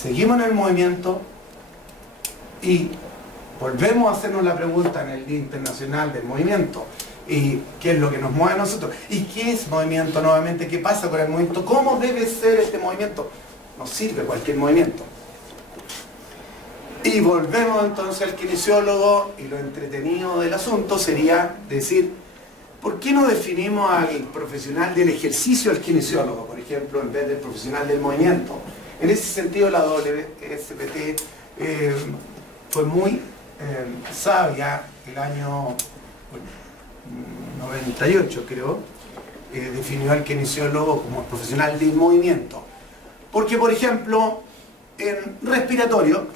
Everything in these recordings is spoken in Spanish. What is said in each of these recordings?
seguimos en el movimiento y volvemos a hacernos la pregunta en el Día Internacional del Movimiento. ¿Y qué es lo que nos mueve a nosotros? ¿Y qué es movimiento nuevamente? ¿Qué pasa con el movimiento? ¿Cómo debe ser este movimiento? Nos sirve cualquier movimiento. Y volvemos entonces al kinesiólogo, y lo entretenido del asunto sería decir, ¿por qué no definimos al profesional del ejercicio al kinesiólogo, por ejemplo, en vez del profesional del movimiento? En ese sentido la WSPT fue muy sabia el año 98, creo, definió al kinesiólogo como profesional del movimiento. Porque, por ejemplo, en respiratorio,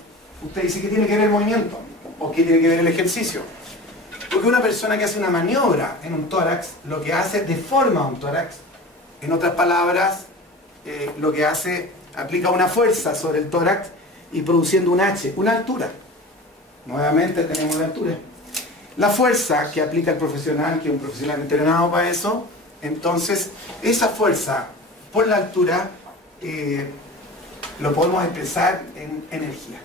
usted dice que tiene que ver el movimiento o que tiene que ver el ejercicio. Porque una persona que hace una maniobra en un tórax, lo que hace es deforma un tórax. En otras palabras, lo que hace, aplica una fuerza sobre el tórax y produciendo un H, una altura. Nuevamente tenemos la altura. La fuerza que aplica el profesional, que es un profesional entrenado para eso, entonces esa fuerza por la altura lo podemos expresar en energía.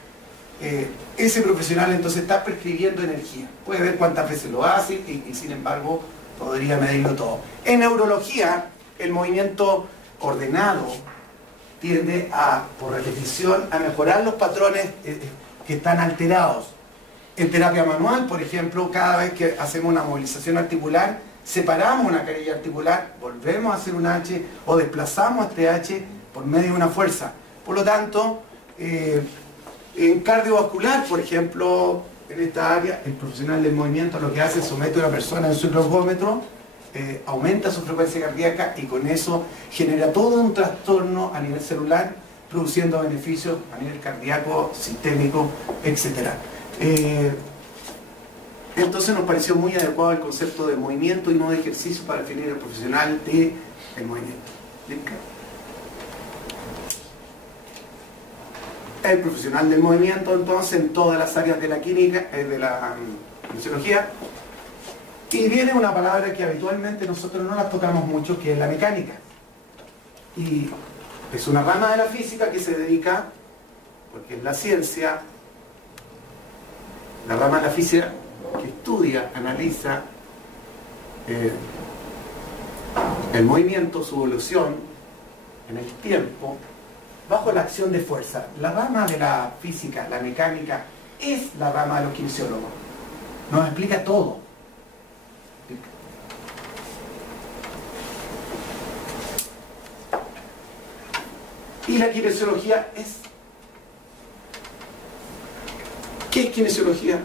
Ese profesional entonces está prescribiendo energía. Puede ver cuántas veces lo hace y sin embargo podría medirlo todo. En neurología, el movimiento ordenado tiende a, por repetición, a mejorar los patrones que están alterados. En terapia manual, por ejemplo, cada vez que hacemos una movilización articular, separamos una carilla articular, volvemos a hacer un H o desplazamos este H por medio de una fuerza. Por lo tanto, en cardiovascular, por ejemplo, en esta área, el profesional del movimiento lo que hace es somete a una persona en su ergómetro, aumenta su frecuencia cardíaca y con eso genera todo un trastorno a nivel celular, produciendo beneficios a nivel cardíaco, sistémico, etc. Entonces nos pareció muy adecuado el concepto de movimiento y no de ejercicio para definir el profesional del movimiento. El profesional del movimiento, entonces, en todas las áreas de la química, de la fisiología. Y viene una palabra que habitualmente nosotros no la tocamos mucho, que es la mecánica. Y es una rama de la física que se dedica, porque es la ciencia, la rama de la física que estudia, analiza el movimiento, su evolución en el tiempo, bajo la acción de fuerza. La rama de la física, la mecánica, es la rama de los kinesiólogos. Nos explica todo. Y la kinesiología es... ¿Qué es kinesiología?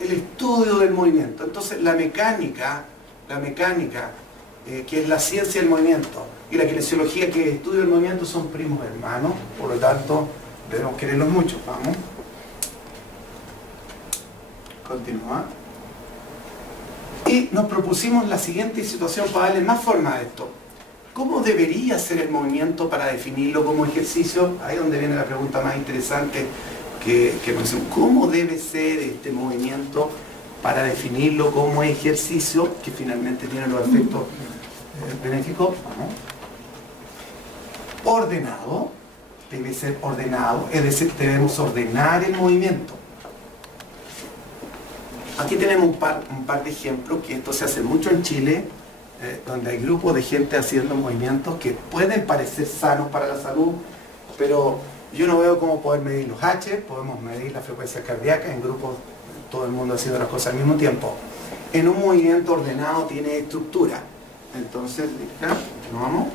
El estudio del movimiento. Entonces la mecánica, que es la ciencia del movimiento, y la kinesiología, que es el estudio del movimiento, son primos hermanos, por lo tanto debemos quererlos mucho. Vamos. Continúa. Y nos propusimos la siguiente situación para darle más forma a esto. ¿Cómo debería ser el movimiento para definirlo como ejercicio? Ahí es donde viene la pregunta más interesante que nos dicen, ¿cómo debe ser este movimiento para definirlo como ejercicio que finalmente tiene los efectos benéficos? Vamos. Ordenado, debe ser ordenado, es decir, debemos ordenar el movimiento. Aquí tenemos un par de ejemplos, que esto se hace mucho en Chile, donde hay grupos de gente haciendo movimientos que pueden parecer sanos para la salud, pero yo no veo cómo poder medir los H, podemos medir la frecuencia cardíaca en grupos, todo el mundo haciendo las cosas al mismo tiempo. En un movimiento ordenado tiene estructura. Entonces, continuamos.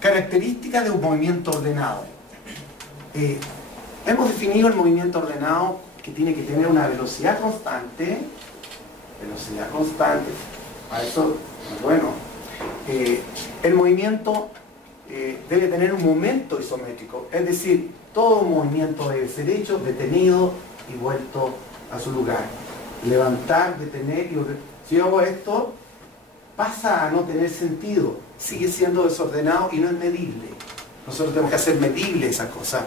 Características de un movimiento ordenado. Hemos definido el movimiento ordenado que tiene que tener una velocidad constante. Velocidad constante. A eso, bueno, el movimiento debe tener un momento isométrico, es decir, todo movimiento debe ser hecho, detenido y vuelto a su lugar. Levantar, detener y volver. Si yo hago esto, pasa a no tener sentido, sigue siendo desordenado y no es medible. Nosotros tenemos que hacer medible esa cosa.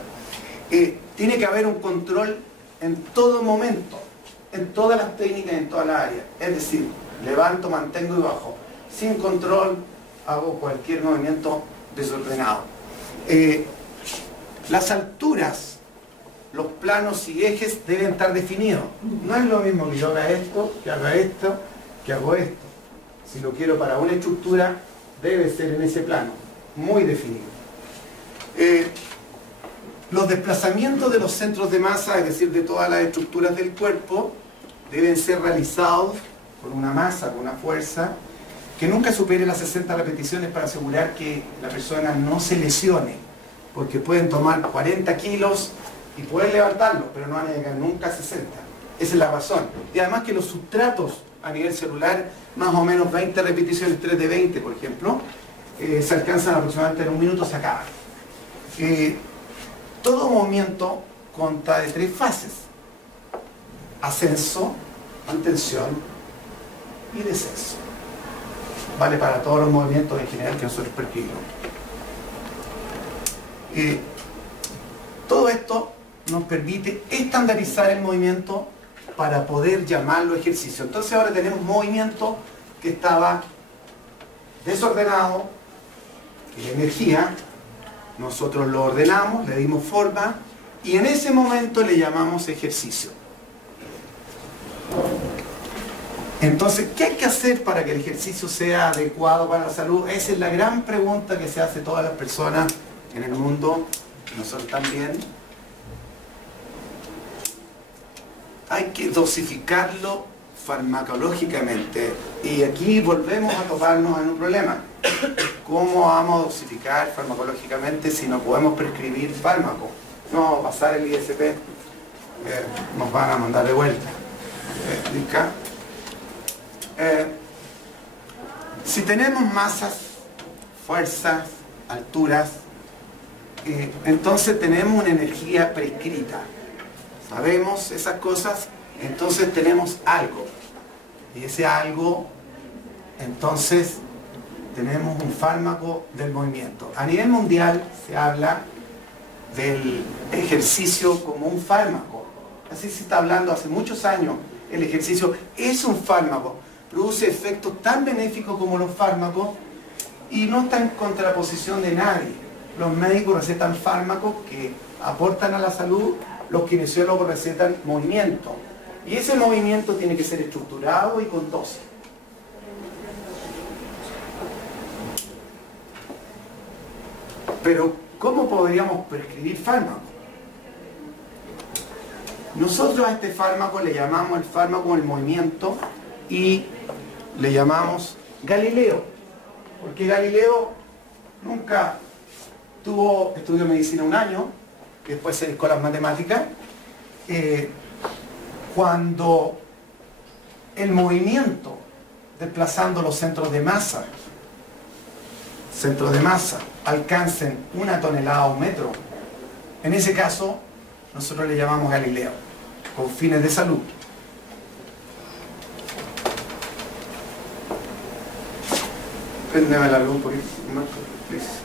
Tiene que haber un control en todo momento, en todas las técnicas, en todas las áreas. Es decir, levanto, mantengo y bajo. Sin control hago cualquier movimiento desordenado. Las alturas, los planos y ejes deben estar definidos. No es lo mismo que yo haga esto, que haga esto, que hago esto. Si lo quiero para una estructura, debe ser en ese plano, muy definido. Los desplazamientos de los centros de masa, es decir, de todas las estructuras del cuerpo, deben ser realizados con una masa, con una fuerza, que nunca supere las 60 repeticiones para asegurar que la persona no se lesione, porque pueden tomar 40 kilos y pueden levantarlo, pero no van a llegar nunca a 60. Esa es la razón. Y además que los sustratos a nivel celular, más o menos 20 repeticiones, 3 de 20, por ejemplo, se alcanzan aproximadamente en un minuto, se acaban. Todo movimiento consta de 3 fases: ascenso, mantención y descenso. Vale para todos los movimientos en general que nosotros prescribimos. Todo esto nos permite estandarizar el movimiento para poder llamarlo ejercicio. Entonces ahora tenemos movimiento que estaba desordenado, que es energía, nosotros lo ordenamos, le dimos forma y en ese momento le llamamos ejercicio. Entonces, ¿qué hay que hacer para que el ejercicio sea adecuado para la salud? Esa es la gran pregunta que se hace todas las personas en el mundo, nosotros también. Hay que dosificarlo farmacológicamente. Y aquí volvemos a toparnos en un problema. ¿Cómo vamos a dosificar farmacológicamente si no podemos prescribir fármacos? No vamos a pasar el ISP, nos van a mandar de vuelta. Si tenemos masas, fuerzas, alturas, entonces tenemos una energía prescrita. Sabemos esas cosas, entonces tenemos algo. Y ese algo, entonces, tenemos un fármaco del movimiento. A nivel mundial se habla del ejercicio como un fármaco. Así se está hablando hace muchos años. El ejercicio es un fármaco. Produce efectos tan benéficos como los fármacos y no está en contraposición de nadie. Los médicos recetan fármacos que aportan a la salud, los kinesiólogos recetan movimiento. Y ese movimiento tiene que ser estructurado y con dosis. Pero, ¿cómo podríamos prescribir fármacos? Nosotros a este fármaco le llamamos el fármaco del movimiento y le llamamos Galileo, porque Galileo nunca estudió medicina un año, después se dedicó a las matemáticas. Cuando el movimiento desplazando los centros de masa alcancen 1 tonelada o 1 metro, en ese caso nosotros le llamamos Galileo, con fines de salud. Préndeme la luz, por favor, Marco, please.